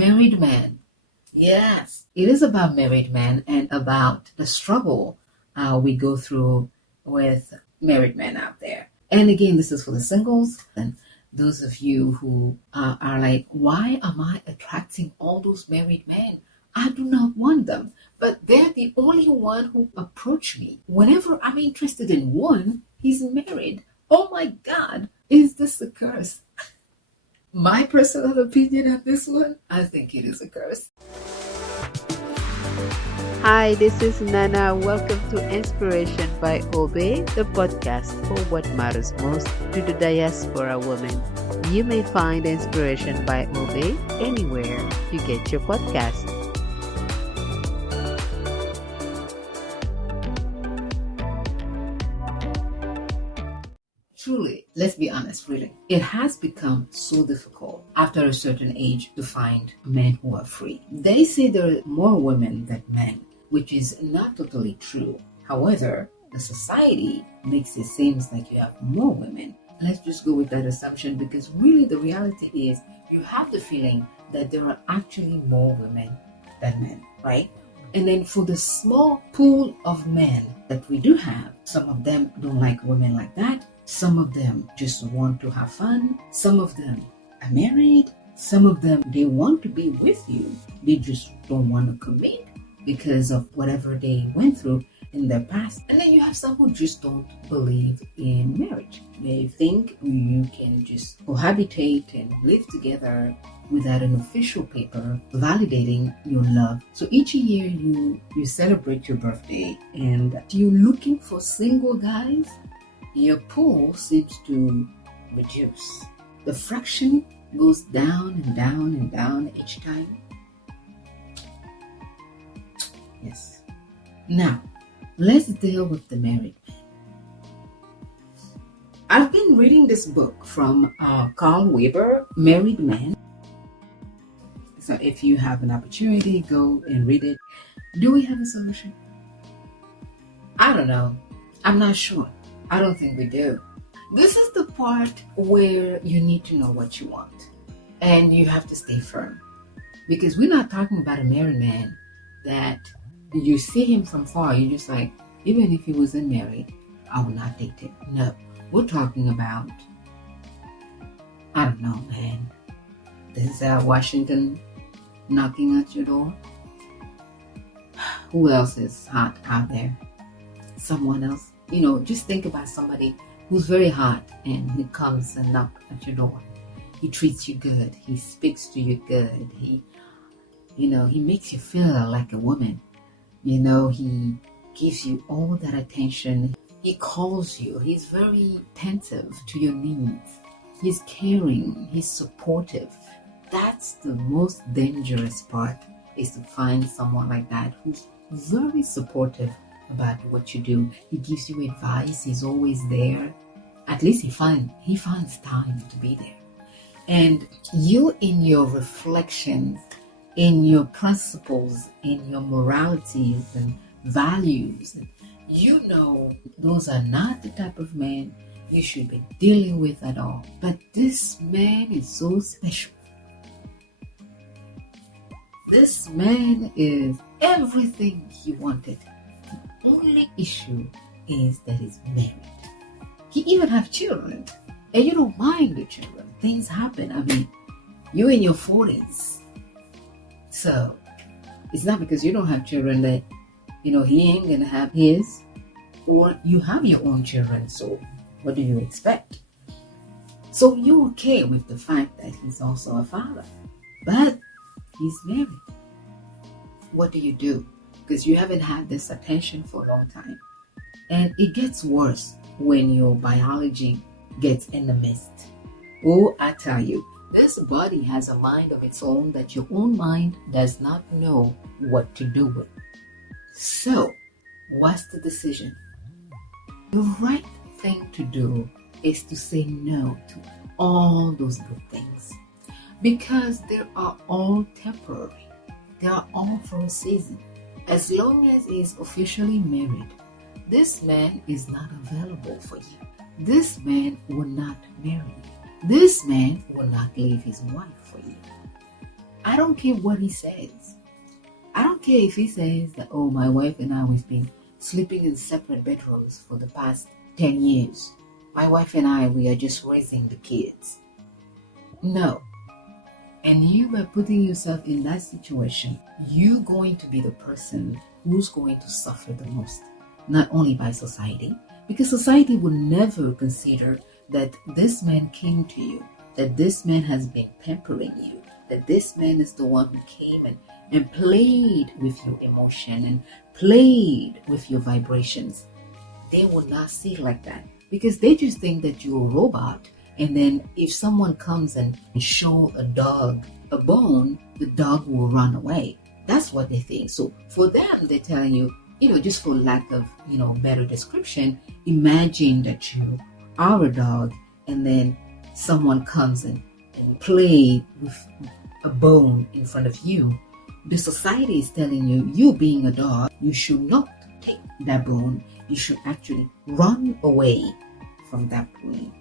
married men. Yes, it is about married men and about the struggle we go through with married men out there. And again, this is for the singles and those of you who are like, why am I attracting all those married men? I do not want them, but they're the only one who approach me. Whenever I'm interested in one, he's married. Oh my God, is this a curse? My personal opinion on this one, I think it is a curse. Hi, this is Nana. Welcome to Inspiration by Obey, the podcast for what matters most to the diaspora woman. You may find Inspiration by Obey anywhere you get your podcast. Truly, let's be honest, really. It has become so difficult after a certain age to find men who are free. They say there are more women than men, which is not totally true. However, the society makes it seem like you have more women. Let's just go with that assumption because really the reality is you have the feeling that there are actually more women than men, right? And then for the small pool of men that we do have, some of them don't like women like that. Some of them just want to have fun. Some of them are married. Some of them, they want to be with you. They just don't want to commit because of whatever they went through in their past. And then you have some who just don't believe in marriage. They think you can just cohabitate and live together without an official paper validating your love. So each year you celebrate your birthday and you're looking for single guys, your pool seems to reduce. The fraction goes down and down and down each time. Yes. Now, let's deal with the married man. I've been reading this book from Carl Weber, Married Man. So if you have an opportunity, go and read it. Do we have a solution? I don't know. I'm not sure. I don't think we do. This is the part where you need to know what you want. And you have to stay firm. Because we're not talking about a married man that you see him from far, you're just like, even if he wasn't married, I would not date him. No. We're talking about, I don't know, man. There's Washington knocking at your door. Who else is hot out there? Someone else. You know, just think about somebody who's very hot and he comes and knocks at your door. He treats you good. He speaks to you good. He makes you feel like a woman. He gives you all that attention. He calls you. He's very attentive to your needs. He's caring. He's supportive. That's the most dangerous part, is to find someone like that who's very supportive about what you do. He gives you advice. He's always there. At least he finds time to be there. And you, in your reflections, in your principles, in your moralities and values, those are not the type of man you should be dealing with at all. But this man is so special. This man is everything you wanted. The only issue is that he's married. He even have children. And you don't mind the children. Things happen. I mean, you're in your 40s. So, it's not because you don't have children that, he ain't going to have his. Or you have your own children. So, what do you expect? So, you're okay with the fact that he's also a father. But he's married. What do? Because you haven't had this attention for a long time. And it gets worse when your biology gets in the midst. Oh, I tell you, this body has a mind of its own that your own mind does not know what to do with. So, what's the decision? The right thing to do is to say no to all those good things. Because they are all temporary. They are all for a season. As long as he is officially married, this man is not available for you. This man will not marry you. This man will not leave his wife for you. I don't care what he says. I don't care if he says that, oh, my wife and I, we've been sleeping in separate bedrooms for the past 10 years. My wife and I, we are just raising the kids. No. And you are putting yourself in that situation. You're going to be the person who's going to suffer the most. Not only by society, because society will never consider that this man came to you, that this man has been pampering you, that this man is the one who came and played with your emotion and played with your vibrations. They will not see like that because they just think that you're a robot. And then if someone comes and show a dog a bone, the dog will run away. That's what they think. So for them, they're telling you, just for lack of, better description, imagine that you are a dog and then someone comes and play with a bone in front of you. The society is telling you, you being a dog, you should not take that bone. You should actually run away from that bone.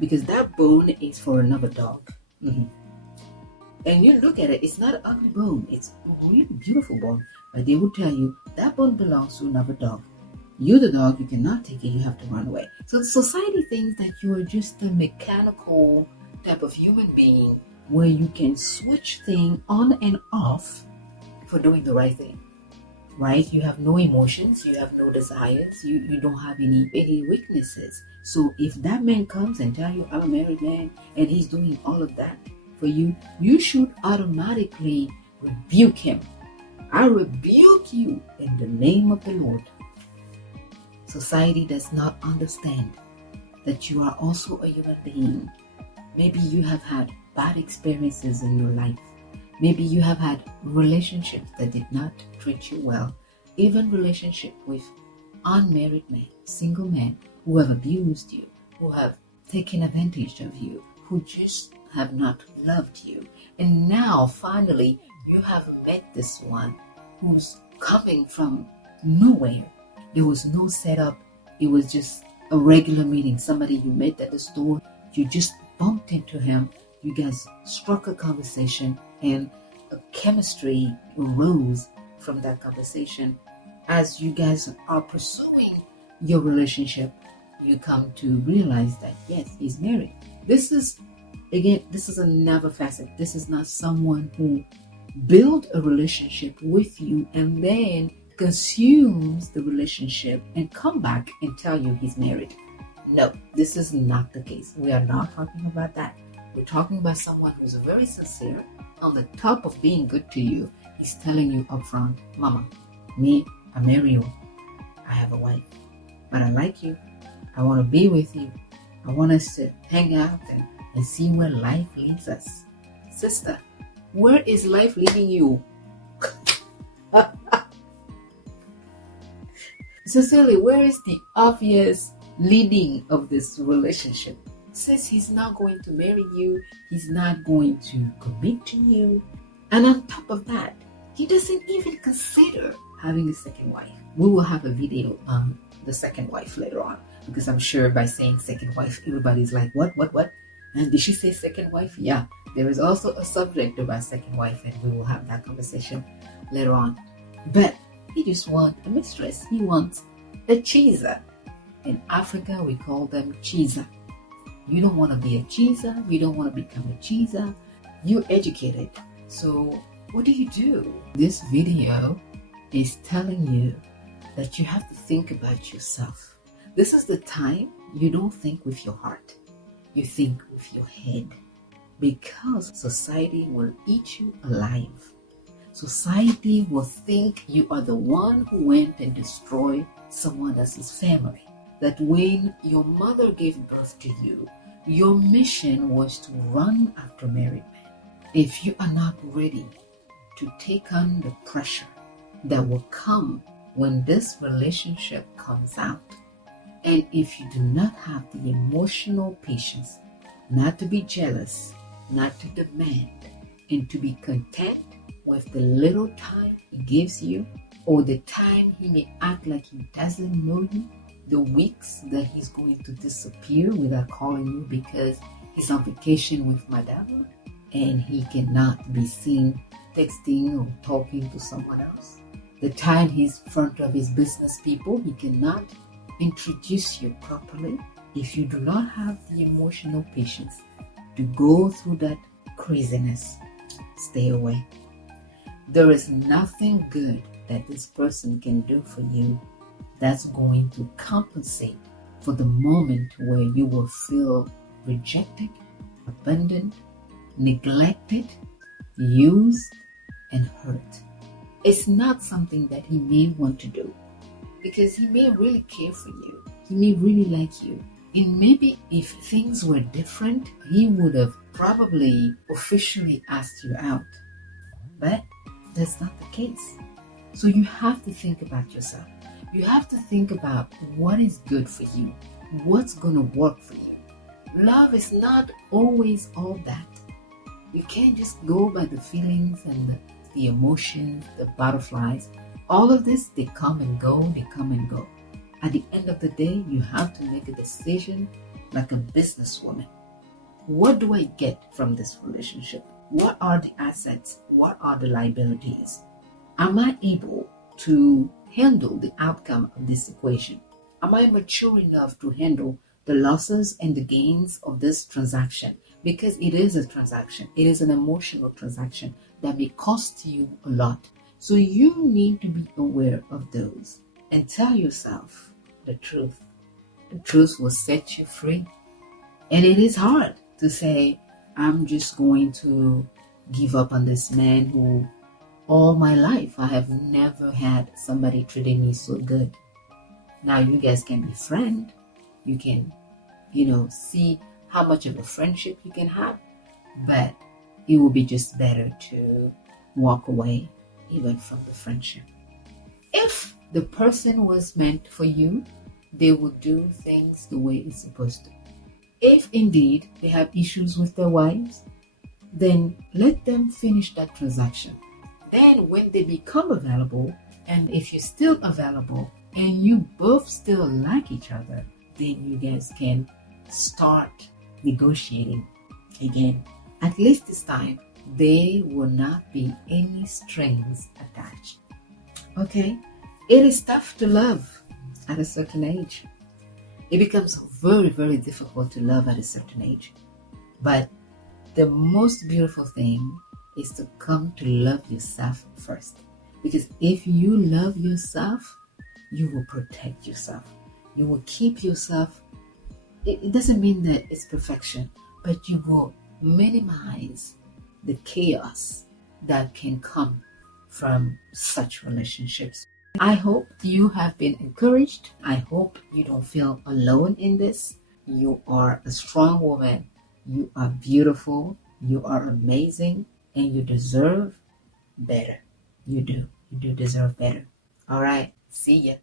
Because that bone is for another dog. And you look at it, it's not an ugly bone. It's a really beautiful bone. But they will tell you that bone belongs to another dog. You, the dog, you cannot take it. You have to run away. So the society thinks that you are just a mechanical type of human being where you can switch things on and off for doing the right thing. Right? You have no emotions. You have no desires. You don't have any weaknesses. So if that man comes and tell you, I'm a married man, and he's doing all of that for you, you should automatically rebuke him. I rebuke you in the name of the Lord. Society does not understand that you are also a human being. Maybe you have had bad experiences in your life. Maybe you have had relationships that did not treat you well. Even relationship with unmarried men, single men who have abused you, who have taken advantage of you, who just have not loved you. And now finally you have met this one who's coming from nowhere. There was no setup. It was just a regular meeting. Somebody you met at the store. You just bumped into him. You guys struck a conversation and a chemistry arose from that conversation. As you guys are pursuing your relationship, you come to realize that, yes, he's married. This is another facet. This is not someone who built a relationship with you and then consumes the relationship and come back and tell you he's married. No, this is not the case. We are not talking about that. We're talking about someone who's very sincere. On the top of being good to you, he's telling you up front, Mama, me, I marry you. I have a wife, but I like you. I want to be with you. I want us to hang out and see where life leads us. Sister, where is life leading you? Sincerely, where is the obvious leading of this relationship? Says he's not going to marry you. He's not going to commit to you. And on top of that, he doesn't even consider having a second wife. We will have a video on the second wife later on, because I'm sure by saying second wife, everybody's like, what? And did she say second wife? Yeah, there is also a subject about second wife, and we will have that conversation later on. But he just wants a mistress. He wants a cheeser. In Africa, we call them cheeser. You don't want to be a cheeser. You don't want to become a cheeser. You're educated. So what do? This video is telling you that you have to think about yourself. This is the time you don't think with your heart. You think with your head. Because society will eat you alive. Society will think you are the one who went and destroyed someone else's family. That when your mother gave birth to you, your mission was to run after married men. If you are not ready to take on the pressure that will come when this relationship comes out, and if you do not have the emotional patience not to be jealous, not to demand, and to be content with the little time he gives you, or the time he may act like he doesn't know you, the weeks that he's going to disappear without calling you because he's on vacation with Madame, and he cannot be seen texting or talking to someone else. The time he's in front of his business people, he cannot introduce you properly. If you do not have the emotional patience to go through that craziness, stay away. There is nothing good that this person can do for you that's going to compensate for the moment where you will feel rejected, abandoned, neglected, used, and hurt. It's not something that he may want to do because he may really care for you. He may really like you. And maybe if things were different, he would have probably officially asked you out. But that's not the case. So you have to think about yourself. You have to think about what is good for you, what's going to work for you. Love is not always all that. You can't just go by the feelings and the emotions, the butterflies. All of this, they come and go, they come and go. At the end of the day, you have to make a decision like a businesswoman. What do I get from this relationship? What are the assets? What are the liabilities? Am I able to handle the outcome of this equation? Am I mature enough to handle the losses and the gains of this transaction? Because it is a transaction. It is an emotional transaction that may cost you a lot. So you need to be aware of those and tell yourself the truth. The truth will set you free. And it is hard to say, I'm just going to give up on this man who all my life I have never had somebody treating me so good. Now you guys can be friends. You can, see how much of a friendship you can have, but it will be just better to walk away even from the friendship. If the person was meant for you, they will do things the way it's supposed to. If indeed they have issues with their wives, then let them finish that transaction. Then when they become available, and if you're still available and you both still like each other, then you guys can start negotiating again. At least this time, there will not be any strings attached. Okay? It is tough to love at a certain age. It becomes very, very difficult to love at a certain age. But the most beautiful thing is to come to love yourself first. Because if you love yourself, you will protect yourself. You will keep yourself. It doesn't mean that it's perfection, but you will minimize the chaos that can come from such relationships. I hope you have been encouraged. I hope you don't feel alone in this. You are a strong woman. You are beautiful. You are amazing. And you deserve better. You do. You do deserve better. All right. See ya.